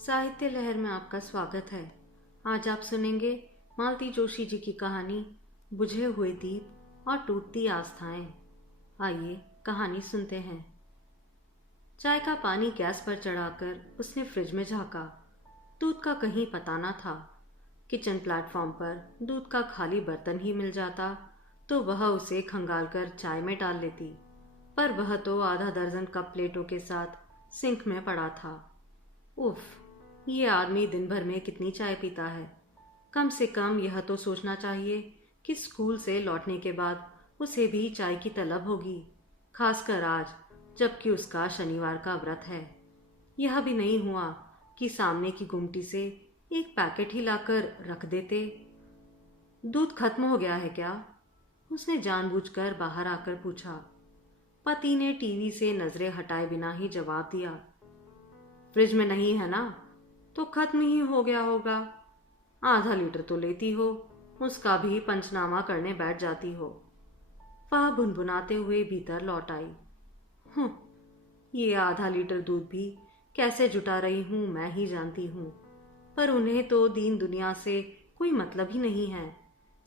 साहित्य लहर में आपका स्वागत है। आज आप सुनेंगे मालती जोशी जी की कहानी बुझे हुए दीप और टूटती आस्थाएं। आइए कहानी सुनते हैं। चाय का पानी गैस पर चढ़ाकर उसने फ्रिज में झांका। दूध का कहीं पता न था। किचन प्लेटफॉर्म पर दूध का खाली बर्तन ही मिल जाता तो वह उसे खंगालकर चाय में डाल लेती, पर वह तो आधा दर्जन कप प्लेटों के साथ सिंक में पड़ा था। उफ, ये आदमी दिन भर में कितनी चाय पीता है। कम से कम यह तो सोचना चाहिए कि स्कूल से लौटने के बाद उसे भी चाय की तलब होगी, खासकर आज जबकि उसका शनिवार का व्रत है। यह भी नहीं हुआ कि सामने की गुमटी से एक पैकेट ही लाकर रख देते। दूध खत्म हो गया है क्या? उसने जानबूझकर बाहर आकर पूछा। पति ने टीवी से नजरें हटाए बिना ही जवाब दिया, फ्रिज में नहीं है ना, तो खत्म ही हो गया होगा। आधा लीटर तो लेती हो, उसका भी पंचनामा करने बैठ जाती हो। वह भुनभुनाते हुए भीतर लौट आई। हूँ, ये आधा लीटर दूध भी कैसे जुटा रही हूँ मैं ही जानती हूँ, पर उन्हें तो दीन दुनिया से कोई मतलब ही नहीं है।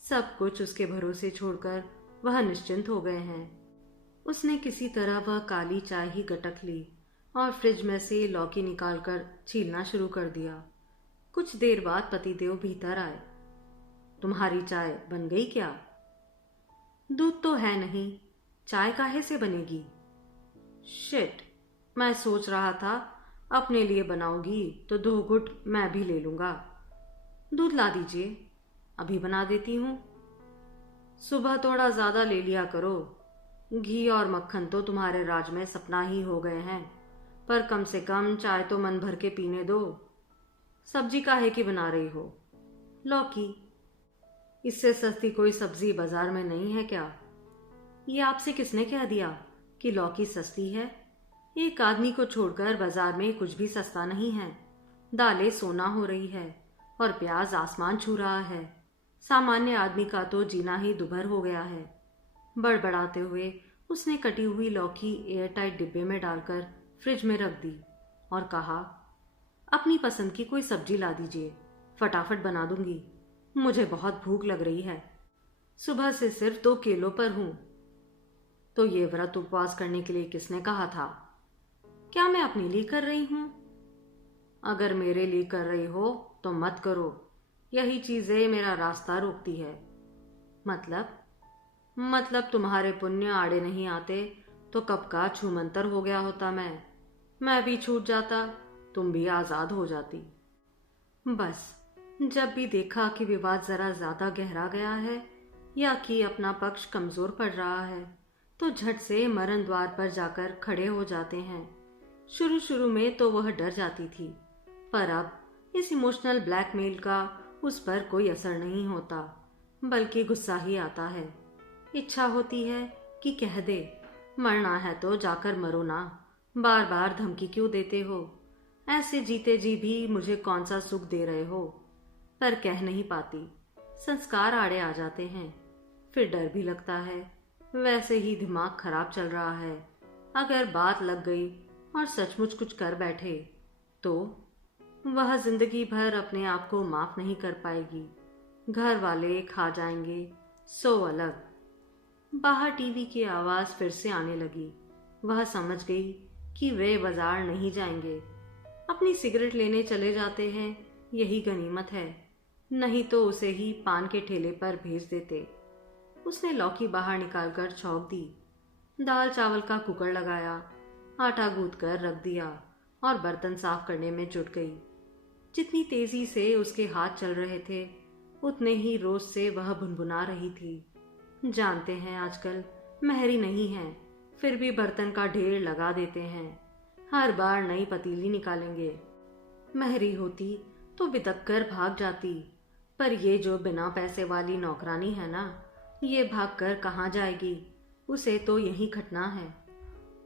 सब कुछ उसके भरोसे छोड़कर वह निश्चिंत हो गए हैं। उसने किसी तरह वह काली चाय ही गटक ली और फ्रिज में से लौकी निकालकर छीलना शुरू कर दिया। कुछ देर बाद पतिदेव भीतर आए। तुम्हारी चाय बन गई क्या? दूध तो है नहीं, चाय काहे से बनेगी? शिट, मैं सोच रहा था अपने लिए बनाओगी तो 2 घुट मैं भी ले लूंगा। दूध ला दीजिए, अभी बना देती हूँ। सुबह थोड़ा ज्यादा ले लिया करो। घी और मक्खन तो तुम्हारे राज में सपना ही हो गए हैं, पर कम से कम चाय तो मन भर के पीने दो। सब्जी काहे की बना रही हो? लौकी। इससे सस्ती कोई सब्जी बाजार में नहीं है क्या? ये आपसे किसने कह दिया कि लौकी सस्ती है? एक आदमी को छोड़कर बाजार में कुछ भी सस्ता नहीं है। दालें सोना हो रही है और प्याज आसमान छू रहा है। सामान्य आदमी का तो जीना ही दुभर हो गया है। बड़बड़ाते हुए उसने कटी हुई लौकी एयरटाइट डिब्बे में डालकर फ्रिज में रख दी और कहा, अपनी पसंद की कोई सब्जी ला दीजिए, फटाफट बना दूंगी। मुझे बहुत भूख लग रही है। सुबह से सिर्फ 2 केलों पर हूं। तो ये व्रत उपवास करने के लिए किसने कहा था? क्या मैं अपने लिए कर रही हूं? अगर मेरे लिए कर रही हो तो मत करो। यही चीजें मेरा रास्ता रोकती है। मतलब तुम्हारे पुण्य आड़े नहीं आते तो कब का छूमंतर हो गया होता। मैं भी छूट जाता, तुम भी आजाद हो जाती। बस जब भी देखा कि विवाद जरा ज्यादा गहरा गया है या कि अपना पक्ष कमजोर पड़ रहा है तो झट से मरण द्वार पर जाकर खड़े हो जाते हैं। शुरू शुरू में तो वह डर जाती थी, पर अब इस इमोशनल ब्लैकमेल का उस पर कोई असर नहीं होता, बल्कि गुस्सा ही आता है। इच्छा होती है कि कह दे, मरना है तो जाकर मरो ना, बार बार धमकी क्यों देते हो? ऐसे जीते जी भी मुझे कौन सा सुख दे रहे हो? पर कह नहीं पाती, संस्कार आड़े आ जाते हैं। फिर डर भी लगता है, वैसे ही दिमाग खराब चल रहा है। अगर बात लग गई और सचमुच कुछ कर बैठे तो वह जिंदगी भर अपने आप को माफ नहीं कर पाएगी। घर वाले खा जाएंगे, सो अलग। बाहर टीवी की आवाज फिर से आने लगी। वह समझ गई कि वे बाजार नहीं जाएंगे, अपनी सिगरेट लेने चले जाते हैं, यही गनीमत है। नहीं तो उसे ही पान के ठेले पर भेज देते। उसने लौकी बाहर निकालकर छौंक दी, दाल चावल का कुकर लगाया, आटा गूंथ कर रख दिया और बर्तन साफ करने में जुट गई। जितनी तेजी से उसके हाथ चल रहे थे उतने ही रोज से वह भुनभुना रही थी। जानते हैं आजकल मेहरी नहीं है, फिर भी बर्तन का ढेर लगा देते हैं। हर बार नई पतीली निकालेंगे। मेहरी होती तो बिदक कर भाग जाती, पर ये जो बिना पैसे वाली नौकरानी है ना, ये भाग कर कहाँ जाएगी? उसे तो यहीं खटना है।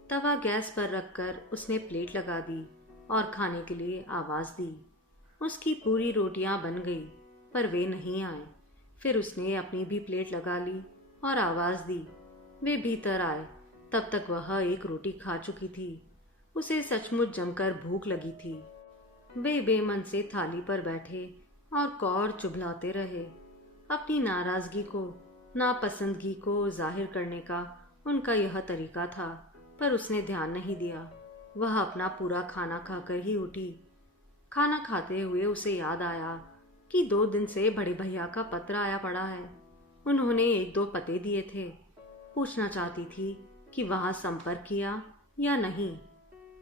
तवा गैस पर रखकर उसने प्लेट लगा दी और खाने के लिए आवाज दी। उसकी पूरी रोटियां बन गई, पर वे नहीं आए। फिर उसने अपनी भी प्लेट लगा ली और आवाज दी। वे भीतर आए, तब तक वह एक रोटी खा चुकी थी। उसे सचमुच जमकर भूख लगी थी। वे बेमन से थाली पर बैठे और कौर चुभलाते रहे। अपनी नाराजगी को, नापसंदगी को जाहिर करने का उनका यह तरीका था, पर उसने ध्यान नहीं दिया। वह अपना पूरा खाना खाकर ही उठी। खाना खाते हुए उसे याद आया कि 2 दिन से बड़े भैया का पत्र आया पड़ा है। उन्होंने 1-2 पते दिए थे। पूछना चाहती थी कि वहां संपर्क किया या नहीं,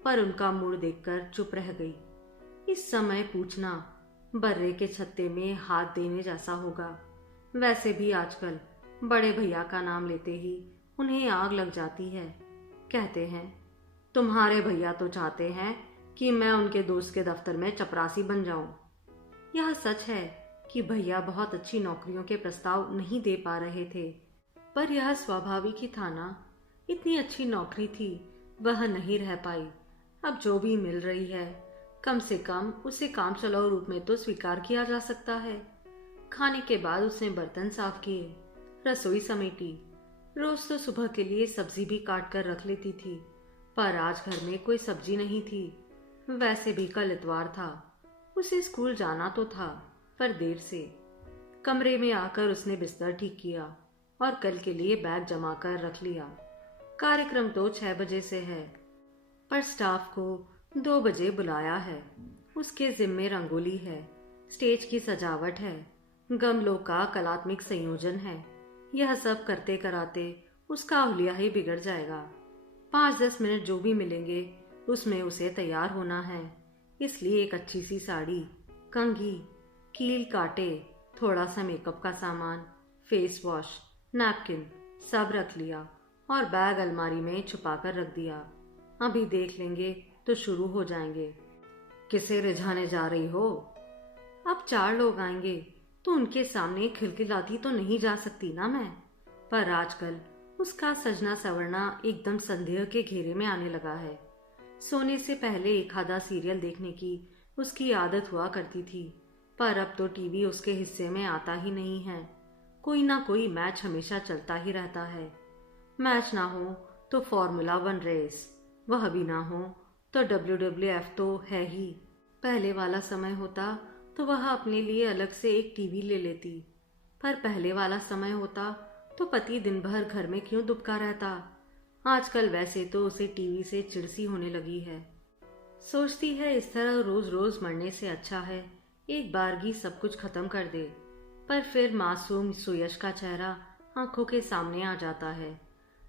पर उनका मूड देखकर चुप रह गई। इस समय पूछना बर्रे के छत्ते में हाथ देने जैसा होगा। वैसे भी आजकल बड़े भैया का नाम लेते ही उन्हें आग लग जाती है। कहते हैं, तुम्हारे भैया तो चाहते हैं कि मैं उनके दोस्त के दफ्तर में चपरासी बन जाऊं। यह सच है कि भैया बहुत अच्छी नौकरियों के प्रस्ताव नहीं दे पा रहे थे, पर यह स्वाभाविक ही था ना। इतनी अच्छी नौकरी थी, वह नहीं रह पाई। अब जो भी मिल रही है, कम से कम उसे काम चलाऊ रूप में तो स्वीकार किया जा सकता है। खाने के बाद उसने बर्तन साफ किए, रसोई समेटी। रोज तो सुबह के लिए सब्जी भी काट कर रख लेती थी, पर आज घर में कोई सब्जी नहीं थी। वैसे भी कल इतवार था, उसे स्कूल जाना तो था, पर देर से। कमरे में आकर उसने बिस्तर ठीक किया और कल के लिए बैग जमा कर रख लिया। कार्यक्रम तो 6 बजे से है, पर स्टाफ को 2 बजे बुलाया है। उसके जिम्मे रंगोली है, स्टेज की सजावट है, गमलों का कलात्मक संयोजन है। यह सब करते कराते उसका हुलिया ही बिगड़ जाएगा। 5-10 मिनट जो भी मिलेंगे उसमें उसे तैयार होना है। इसलिए एक अच्छी सी साड़ी, कंघी, कील काटे, थोड़ा सा मेकअप का सामान, फेस वॉश, नैपकिन सब रख लिया और बैग अलमारी में छुपा कर रख दिया। अभी देख लेंगे तो शुरू हो जाएंगे। किसे रिझाने जा रही हो? अब 4 लोग आएंगे तो उनके सामने खिलखिलाती तो नहीं जा सकती ना मैं। पर आजकल उसका सजना सवरना एकदम संदेह के घेरे में आने लगा है। सोने से पहले एक आधा सीरियल देखने की उसकी आदत हुआ करती थी, पर अब तो टीवी उसके हिस्से में आता ही नहीं है। कोई ना कोई मैच हमेशा चलता ही रहता है। मैच ना हो तो फॉर्मूला 1 रेस, वह भी ना हो तो WWF तो है ही। पहले वाला समय होता तो वह अपने लिए अलग से एक टीवी ले लेती, पर पहले वाला समय होता तो पति दिन भर घर में क्यों दुबका रहता। आजकल वैसे तो उसे टीवी से चिड़सी होने लगी है। सोचती है इस तरह रोज रोज मरने से अच्छा है एक बारगी सब कुछ खत्म कर दे, पर फिर मासूम सुयश का चेहरा आंखों के सामने आ जाता है।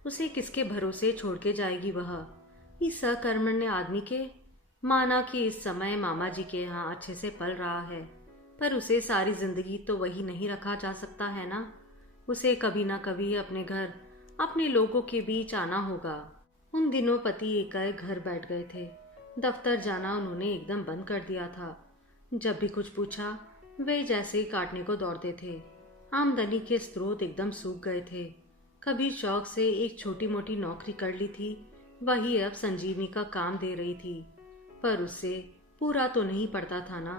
उसे किसके भरोसे छोड़ के जाएगी वह, इस सकर्मण्य आदमी के। माना कि इस समय मामा जी के यहाँ अच्छे से पल रहा है, पर उसे सारी जिंदगी तो वही नहीं रखा जा सकता है ना। उसे कभी ना कभी अपने घर, अपने लोगों के बीच आना होगा। उन दिनों पति एकाएक घर बैठ गए थे। दफ्तर जाना उन्होंने एकदम बंद कर दिया था। जब भी कुछ पूछा वे जैसे ही काटने को दौड़ते थे। आमदनी के स्रोत एकदम सूख गए थे। कभी शौक से एक छोटी मोटी नौकरी कर ली थी, वही अब संजीवनी का काम दे रही थी, पर उससे पूरा तो नहीं पड़ता था ना।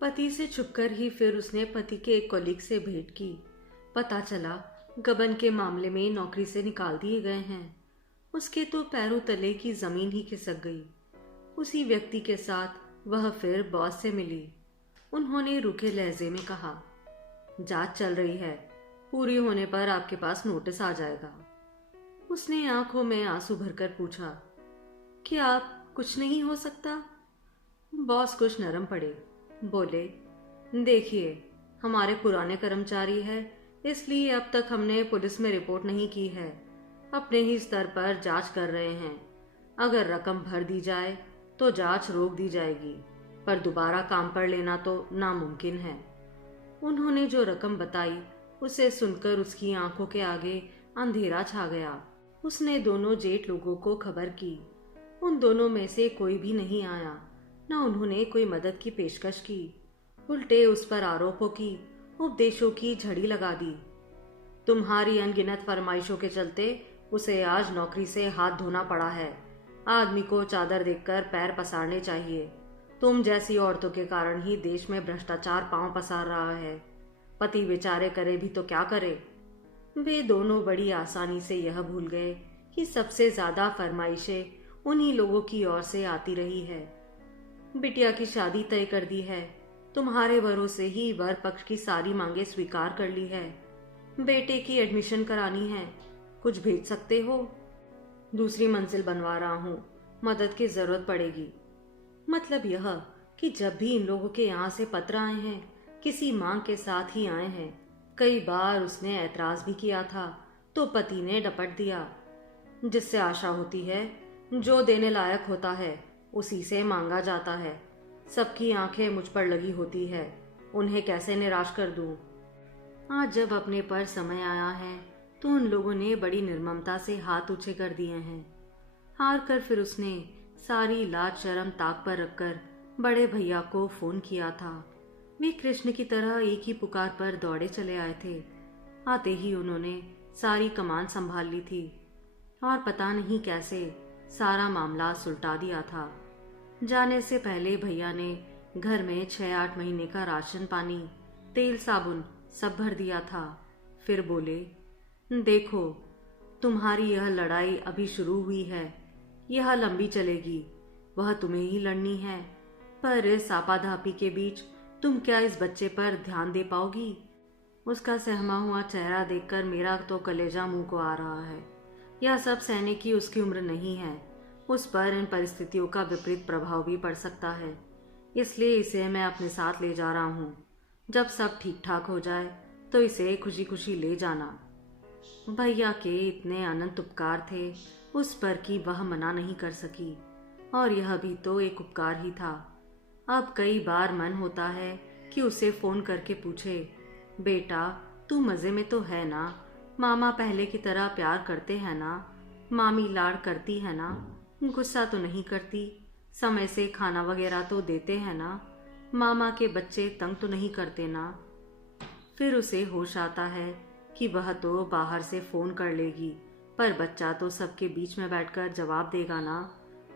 पति से छुपकर ही फिर उसने पति के एक कलीग से भेंट की। पता चला गबन के मामले में नौकरी से निकाल दिए गए हैं। उसके तो पैरों तले की जमीन ही खिसक गई। उसी व्यक्ति के साथ वह फिर बॉस से मिली। उन्होंने रूखे लहजे में कहा, जांच चल रही है, पूरी होने पर आपके पास नोटिस आ जाएगा। उसने आंखों में आंसू भरकर पूछा, क्या आप कुछ नहीं हो सकता? बॉस कुछ नरम पड़े, बोले, देखिए हमारे पुराने कर्मचारी है, इसलिए अब तक हमने पुलिस में रिपोर्ट नहीं की है। अपने ही स्तर पर जांच कर रहे हैं। अगर रकम भर दी जाए तो जांच रोक दी जाएगी, पर दोबारा काम पर लेना तो नामुमकिन है। उन्होंने जो रकम बताई उसे सुनकर उसकी आंखों के आगे अंधेरा छा गया। उसने दोनों जेठ लोगों को खबर की। उन दोनों में से कोई भी नहीं आया, न उन्होंने कोई मदद की पेशकश की। उल्टे उस पर आरोपों की, उपदेशों की झड़ी लगा दी। तुम्हारी अनगिनत फरमाइशों के चलते उसे आज नौकरी से हाथ धोना पड़ा है। आदमी को चादर देखकर पैर पसारने चाहिए। तुम जैसी औरतों के कारण ही देश में भ्रष्टाचार पांव पसार रहा है। पति बेचारे करे भी तो क्या करे। वे दोनों बड़ी आसानी से यह भूल गए कि सबसे ज्यादा फरमाइशें उन्हीं लोगों की ओर से आती रही है। बिटिया की शादी तय कर दी है, तुम्हारे भरोसे ही वर पक्ष की सारी मांगे स्वीकार कर ली है। बेटे की एडमिशन करानी है, कुछ भेज सकते हो? दूसरी मंजिल बनवा रहा हूँ, मदद की जरूरत पड़ेगी। मतलब यह कि जब भी इन लोगों के यहाँ से पत्र आए हैं, किसी मांग के साथ ही आए हैं। कई बार उसने ऐतराज भी किया था तो पति ने डपट दिया। जिससे आशा होती है, जो देने लायक होता है उसी से मांगा जाता है। सबकी आंखें मुझ पर लगी होती है, उन्हें कैसे निराश कर दूं? आज जब अपने पर समय आया है तो उन लोगों ने बड़ी निर्ममता से हाथ ऊंचे कर दिए हैं। हार कर फिर उसने सारी लाज शर्म ताक पर रखकर बड़े भैया को फोन किया था। वे कृष्ण की तरह एक ही पुकार पर दौड़े चले आए थे। आते ही उन्होंने सारी कमान संभाल ली थी और पता नहीं कैसे सारा मामला सुलटा दिया था। जाने से पहले भैया ने घर में 6-8 महीने का राशन पानी, तेल साबुन सब भर दिया था। फिर बोले, देखो, तुम्हारी यह लड़ाई अभी शुरू हुई है, यह लंबी चलेगी, वह तुम्हें ही लड़नी है। पर इस आपाधापी के बीच तुम क्या इस बच्चे पर ध्यान दे पाओगी? उसका सहमा हुआ चेहरा देखकर मेरा तो कलेजा मुंह को आ रहा है। यह सब सहने की उसकी उम्र नहीं है। उस पर इन परिस्थितियों का विपरीत प्रभाव भी पड़ सकता है। इसलिए इसे मैं अपने साथ ले जा रहा हूँ। जब सब ठीक ठाक हो जाए तो इसे खुशी खुशी ले जाना। भैया के इतने अनंत उपकार थे उस पर कि वह मना नहीं कर सकी, और यह भी तो एक उपकार ही था। अब कई बार मन होता है कि उसे फोन करके पूछे, बेटा तू मजे में तो है ना? मामा पहले की तरह प्यार करते हैं ना? मामी लाड़ करती है ना? गुस्सा तो नहीं करती? समय से खाना वगैरह तो देते हैं ना? मामा के बच्चे तंग तो नहीं करते ना? फिर उसे होश आता है कि वह तो बाहर से फोन कर लेगी, पर बच्चा तो सबके बीच में बैठकर जवाब देगा ना।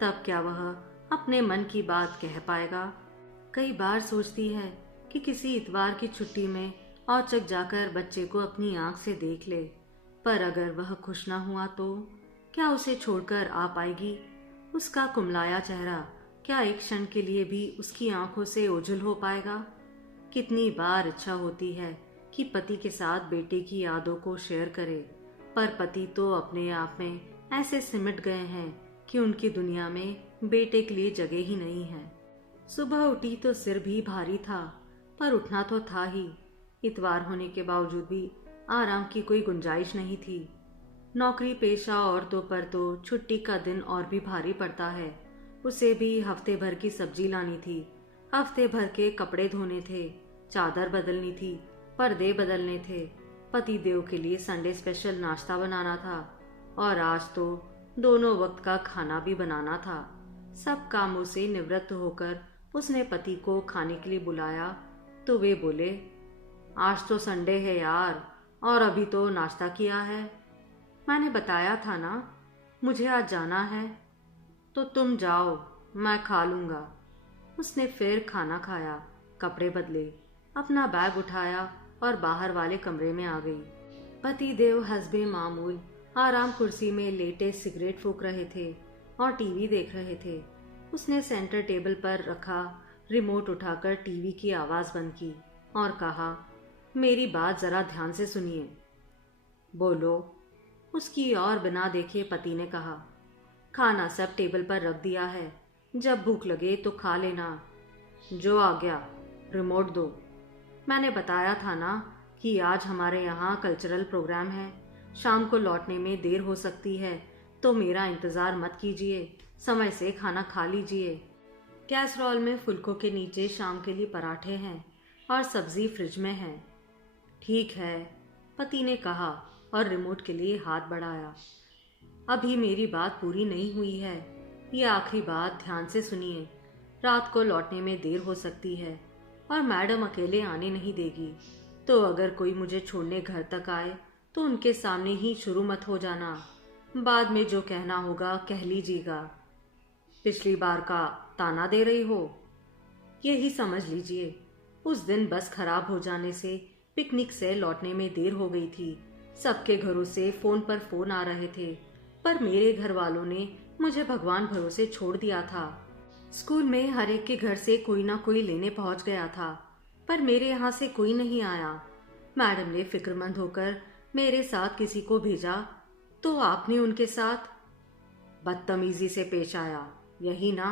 तब क्या वह अपने मन की बात कह पाएगा? कई बार सोचती है कि किसी इतवार की छुट्टी में औचक जाकर बच्चे को अपनी आंख से देख ले। पर अगर वह खुश ना हुआ तो क्या उसे छोड़कर आ पाएगी? उसका कुमलाया चेहरा क्या एक क्षण के लिए भी उसकी आंखों से ओझल हो पाएगा? कितनी बार इच्छा होती है कि पति के साथ बेटे की यादों को शेयर करे, पर पति तो अपने आप में ऐसे सिमट गए हैं कि उनकी दुनिया में बेटे के लिए जगह ही नहीं है। सुबह उठी तो सिर भी भारी था, पर उठना तो था ही। इतवार होने के बावजूद भी आराम की कोई गुंजाइश नहीं थी। नौकरी पेशा औरतों पर तो छुट्टी का दिन और भी भारी पड़ता है। उसे भी हफ्ते भर की सब्जी लानी थी, हफ्ते भर के कपड़े धोने थे, चादर बदलनी थी, पर्दे बदलने थे, पति देव के लिए संडे स्पेशल नाश्ता बनाना था, और आज तो दोनों वक्त का खाना भी बनाना था। सब कामों से निवृत्त होकर उसने पति को खाने के लिए बुलाया तो वे बोले, आज तो संडे है यार, और अभी तो नाश्ता किया है। मैंने बताया था ना मुझे आज जाना है। तो तुम जाओ, मैं खा लूँगा। उसने फिर खाना खाया, कपड़े बदले, अपना बैग उठाया और बाहर वाले कमरे में आ गई। पति देव हस्बे मामूल आराम कुर्सी में लेटे सिगरेट फूंक रहे थे और टीवी देख रहे थे। उसने सेंटर टेबल पर रखा रिमोट उठाकर टीवी की आवाज़ बंद की और कहा, मेरी बात ज़रा ध्यान से सुनिए। बोलो, उसकी ओर बिना देखे पति ने कहा। खाना सब टेबल पर रख दिया है, जब भूख लगे तो खा लेना। जो आ गया, रिमोट दो। मैंने बताया था ना कि आज हमारे यहाँ कल्चरल प्रोग्राम है, शाम को लौटने में देर हो सकती है, तो मेरा इंतज़ार मत कीजिए, समय से खाना खा लीजिए। कैसरोल में फुलकों के नीचे शाम के लिए पराठे हैं और सब्जी फ्रिज में है। ठीक है, पति ने कहा और रिमोट के लिए हाथ बढ़ाया। अभी मेरी बात पूरी नहीं हुई है, ये आखिरी बात ध्यान से सुनिए। रात को लौटने में देर हो सकती है और मैडम अकेले आने नहीं देगी, तो अगर कोई मुझे छोड़ने घर तक आए तो उनके सामने ही शुरू मत हो जाना। बाद में जो कहना होगा कह लीजिएगा। पिछली बार का ताना दे रही हो, यही समझ लीजिए। उस दिन बस खराब हो जाने से पिकनिक से लौटने में देर हो गई थी। सबके घरों से फोन पर फोन आ रहे थे, पर मेरे घर वालों ने मुझे भगवान भरोसे छोड़ दिया था। स्कूल में हर एक के घर से कोई ना कोई लेने पहुंच गया था, पर मेरे यहाँ से कोई नहीं आया। मैडम ने फिक्रमंद होकर मेरे साथ किसी को भेजा, तो आपने उनके साथ बदतमीजी से पेश आया, यही ना?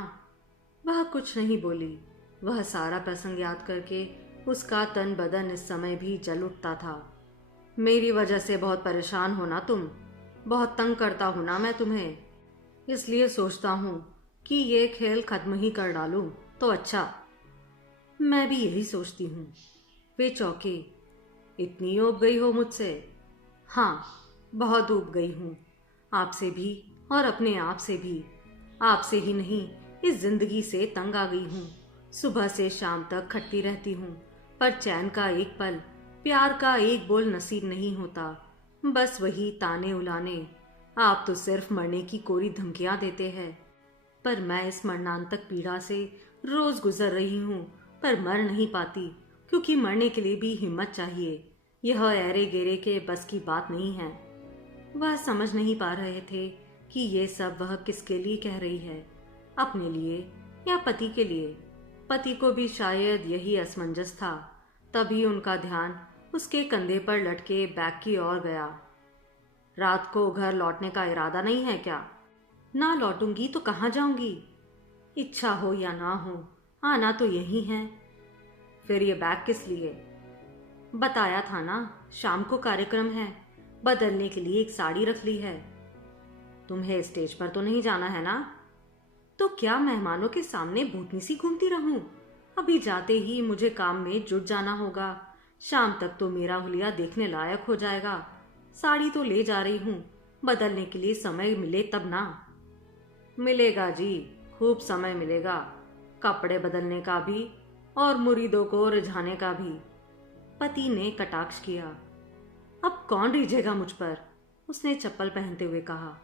वह कुछ नहीं बोली। वह सारा प्रसंग याद करके उसका तन बदन इस समय भी जल उठता था। मेरी वजह से बहुत परेशान हो ना तुम, बहुत तंग करता हूं ना मैं तुम्हें, इसलिए सोचता हूं कि ये खेल खत्म ही कर डालूं तो अच्छा। मैं भी यही सोचती हूँ। वे चौंके। इतनी ऊब गई हो मुझसे? हाँ, बहुत ऊब गई हूँ, आपसे भी और अपने आप से भी। आपसे ही नहीं, इस जिंदगी से तंग आ गई हूँ। सुबह से शाम तक खटती रहती हूँ, पर चैन का एक पल, प्यार का एक बोल नसीब नहीं होता। बस वही ताने उलाने। आप तो सिर्फ मरने की कोरी धमकियां देते हैं, पर मैं इस मरणांतक पीड़ा से रोज गुजर रही हूँ, पर मर नहीं पाती, क्योंकि मरने के लिए भी हिम्मत चाहिए। यह ऐरे गेरे के बस की बात नहीं है। वह समझ नहीं पा रहे थे कि ये सब वह किसके लिए कह रही है, अपने लिए या पति के लिए। पति को भी शायद यही असमंजस था, तभी उनका ध्यान उसके कंधे पर लटके बैग की ओर गया। रात को घर लौटने का इरादा नहीं है क्या? ना लौटूंगी तो कहाँ जाऊंगी? इच्छा हो या ना हो, आना तो यही है। फिर ये बैग किस लिए? बताया था ना, शाम को कार्यक्रम है, बदलने के लिए एक साड़ी रख ली है। तुम्हें स्टेज पर तो नहीं जाना है ना? तो क्या मेहमानों के सामने भूतनी सी घूमती रहूं? अभी जाते ही मुझे काम में जुट जाना होगा। शाम तक तो मेरा हुलिया देखने लायक हो जाएगा। साड़ी तो ले जा रही हूँ, बदलने के लिए समय मिले तब ना। मिलेगा जी, खूब समय मिलेगा, कपड़े बदलने का भी और मुरीदों को रिझाने का भी। पति ने कटाक्ष किया। अब कौन रिझेगा मुझ पर? उसने चप्पल पहनते हुए कहा।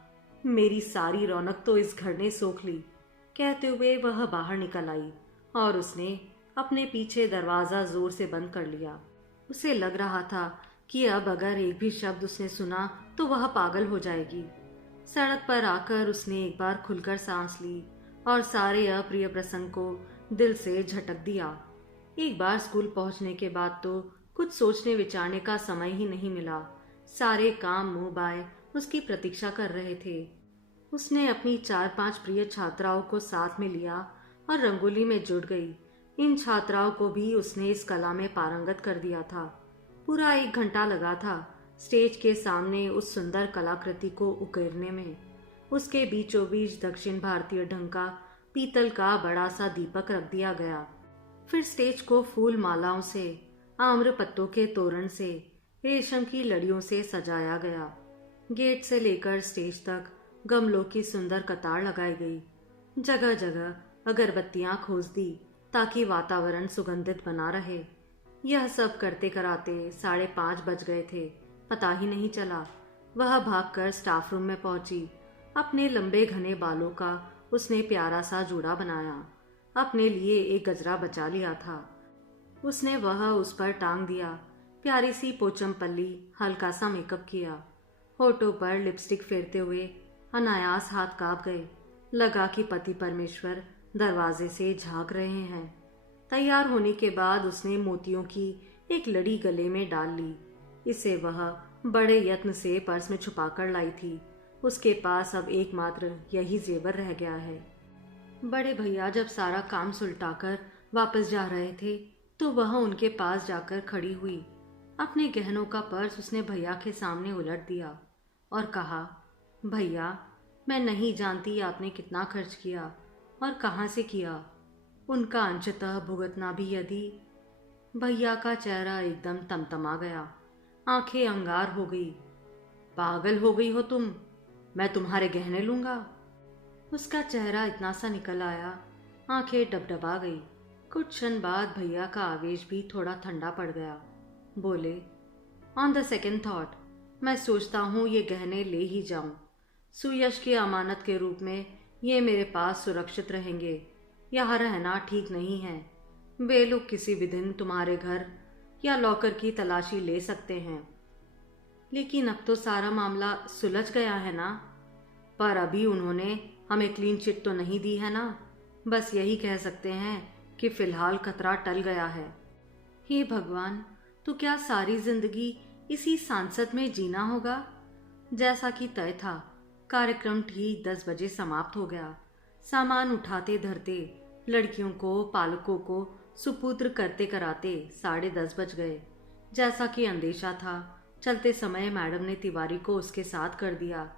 मेरी सारी रौनक तो इस घर ने सोख ली। कहते हुए वह बाहर निकल आई और उसने अपने पीछे दरवाजा जोर से बंद कर लिया। उसे लग रहा था कि अब अगर एक भी शब्द उसने सुना तो वह पागल हो जाएगी। सड़क पर आकर उसने एक बार खुलकर सांस ली और सारे अप्रिय प्रसंग को दिल से झटक दिया। एक बार स्कूल पहुंचने के बाद तो कुछ सोचने विचारने का समय ही नहीं मिला। सारे काम मुंह बाए उसकी प्रतीक्षा कर रहे थे। उसने अपनी 4-5 प्रिय छात्राओं को साथ में लिया और रंगोली में जुट गई। इन छात्राओं को भी उसने इस कला में पारंगत कर दिया था। पूरा 1 घंटा लगा था स्टेज के सामने उस सुंदर कलाकृति को उकेरने में। उसके बीचों बीच दक्षिण भारतीय ढंग का पीतल का बड़ा सा दीपक रख दिया गया। फिर स्टेज को फूल मालाओं से, आम्र पत्तों के तोरण से, रेशम की लड़ियों से सजाया गया। गेट से लेकर स्टेज तक गमलों की सुंदर कतार लगाई गई। जगह जगह अगरबत्तियां खोज दी ताकि वातावरण सुगंधित बना रहे। यह सब करते कराते 5:30 बज गए थे, पता ही नहीं चला। वह भागकर स्टाफ रूम में पहुंची। अपने लंबे घने बालों का उसने प्यारा सा जूड़ा बनाया। अपने लिए एक गजरा बचा लिया था। उसने वह उस पर टांग दिया। प्यारी सी पोचमपल्ली, हल्का सा मेकअप किया। होठों पर लिपस्टिक फेरते हुए अनायास हाथ कांप गए। लगा कि पति परमेश्वर दरवाजे से झांक रहे हैं। तैयार होने के बाद उसने मोतियों की एक लड़ी गले में डाल ली। इसे वह बड़े यत्न से पर्स में छुपाकर लाई थी। उसके पास अब एकमात्र यही जेवर रह गया है। बड़े भैया जब सारा काम सुलटाकर वापस जा रहे थे तो वह उनके पास जाकर खड़ी हुई। अपने गहनों का पर्स उसने भैया के सामने उलट दिया और कहा, भैया, मैं नहीं जानती आपने कितना खर्च किया और कहाँ से किया। उनका अंशतः भुगतना भी यदि। भैया का चेहरा एकदम तमतमा गया, आंखें अंगार हो गई। पागल हो गई हो तुम? मैं तुम्हारे गहने लूंगा? उसका चेहरा इतना सा निकल आया, आंखें डबडबा गई। कुछ क्षण बाद भैया का आवेश भी थोड़ा ठंडा पड़ गया। बोले, ऑन द सेकेंड थॉट मैं सोचता हूँ ये गहने ले ही जाऊं। सुयश की अमानत के रूप में ये मेरे पास सुरक्षित रहेंगे। यहाँ रहना ठीक नहीं है। वे लोग किसी भी दिन तुम्हारे घर या लॉकर की तलाशी ले सकते हैं। लेकिन अब तो सारा मामला सुलझ गया है ना? पर अभी उन्होंने हमें क्लीन चिट तो नहीं दी है ना? बस यही कह सकते हैं कि फिलहाल खतरा टल गया है। हे भगवान, तो क्या सारी जिंदगी इसी सांसद में जीना होगा? जैसा कि तय था, कार्यक्रम ठीक 10 बजे समाप्त हो गया। सामान उठाते धरते, लड़कियों को पालकों को सुपुत्र करते कराते 10:30 बज गए। जैसा कि अंदेशा था, चलते समय मैडम ने तिवारी को उसके साथ कर दिया।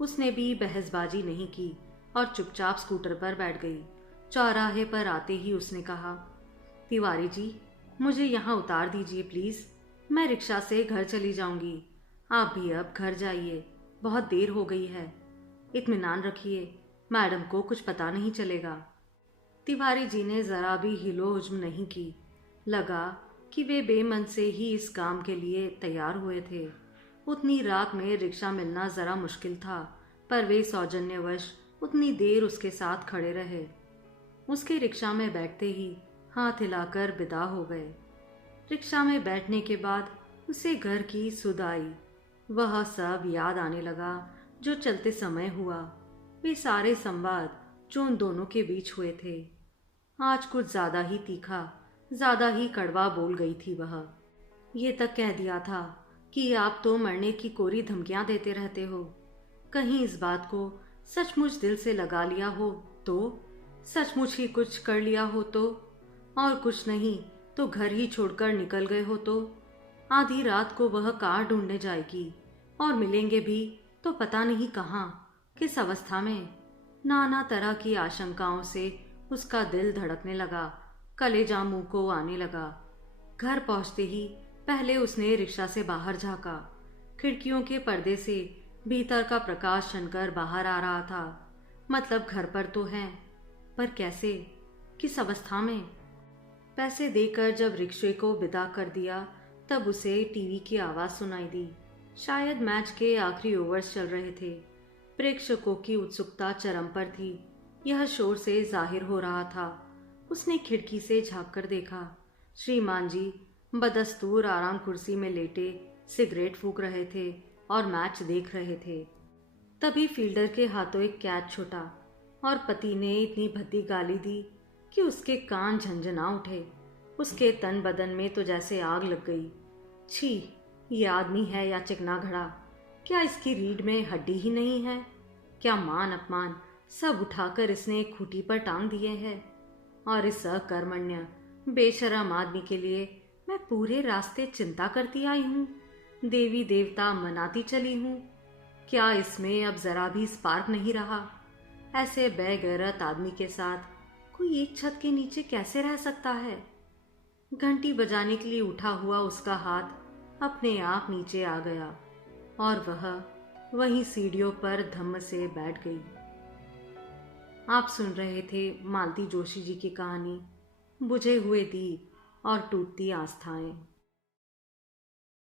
उसने भी बहसबाजी नहीं की और चुपचाप स्कूटर पर बैठ गई। चौराहे पर आते ही उसने कहा, तिवारी जी, मुझे यहाँ उतार दीजिए प्लीज। मैं रिक्शा से घर चली जाऊंगी। आप भी अब घर जाइए, बहुत देर हो गई है। इत्मीनान रखिए, मैडम को कुछ पता नहीं चलेगा। तिवारी जी ने जरा भी हिलो हुज्म नहीं की। लगा कि वे बेमन से ही इस काम के लिए तैयार हुए थे। उतनी रात में रिक्शा मिलना जरा मुश्किल था, पर वे सौजन्यवश उतनी देर उसके साथ खड़े रहे। उसके रिक्शा में बैठते ही हाथ हिलाकर विदा हो गए। रिक्शा में बैठने के बाद उसे घर की सुध आई। वह सब याद आने लगा जो चलते समय हुआ। वे सारे संवाद जो उन दोनों के बीच हुए थे। आज कुछ ज्यादा ही तीखा, ज्यादा ही कड़वा बोल गई थी वह। ये तक कह दिया था कि आप तो मरने की कोरी धमकियां देते रहते हो। कहीं इस बात को सचमुच दिल से लगा लिया हो तो, सचमुच ही कुछ कर लिया हो तो, और कुछ नहीं तो घर ही छोड़कर निकल गए हो तो। आधी रात को वह कार ढूंढने जाएगी और मिलेंगे भी तो पता नहीं कहाँ, किस अवस्था में। नाना तरह की आशंकाओं से उसका दिल धड़कने लगा, कलेजा मुंह को आने लगा। घर पहुंचते ही पहले उसने रिक्शा से बाहर झांका। खिड़कियों के पर्दे से भीतर का प्रकाश छनकर बाहर आ रहा था। मतलब घर पर तो हैं, पर कैसे, किस अवस्था में? पैसे देकर जब रिक्शे को विदा कर दिया तब उसे टीवी की आवाज सुनाई दी। शायद मैच के आखिरी ओवर्स चल रहे थे। प्रेक्षकों की उत्सुकता चरम पर थी। यह शोर से जाहिर हो रहा था। उसने खिड़की से झांक कर देखा। श्रीमान जी बदस्तूर आराम कुर्सी में लेटे सिगरेट फूंक रहे थे और मैच देख रहे थे। तभी फील्डर के हाथों एक कैच छूटा और पति ने इतनी भद्दी गाली दी कि उसके कान झंझना उठे। उसके तन बदन में तो जैसे आग लग गई। छी, ये आदमी है या चिकना घड़ा? क्या इसकी रीढ़ में हड्डी ही नहीं है? क्या मान अपमान सब उठाकर इसने खूंटी पर टांग दिए हैं। और इस अकर्मण्य बेशरम आदमी के लिए मैं पूरे रास्ते चिंता करती आई हूँ, देवी देवता मनाती चली हूँ। क्या इसमें अब जरा भी स्पार्क नहीं रहा? ऐसे बेगैरत आदमी के साथ कोई एक छत के नीचे कैसे रह सकता है? घंटी बजाने के लिए उठा हुआ उसका हाथ अपने आप नीचे आ गया और वह वहीं सीढ़ियों पर धम्म से बैठ गई। आप सुन रहे थे मालती जोशी जी की कहानी बुझे हुए दीप और टूटती आस्थाएं।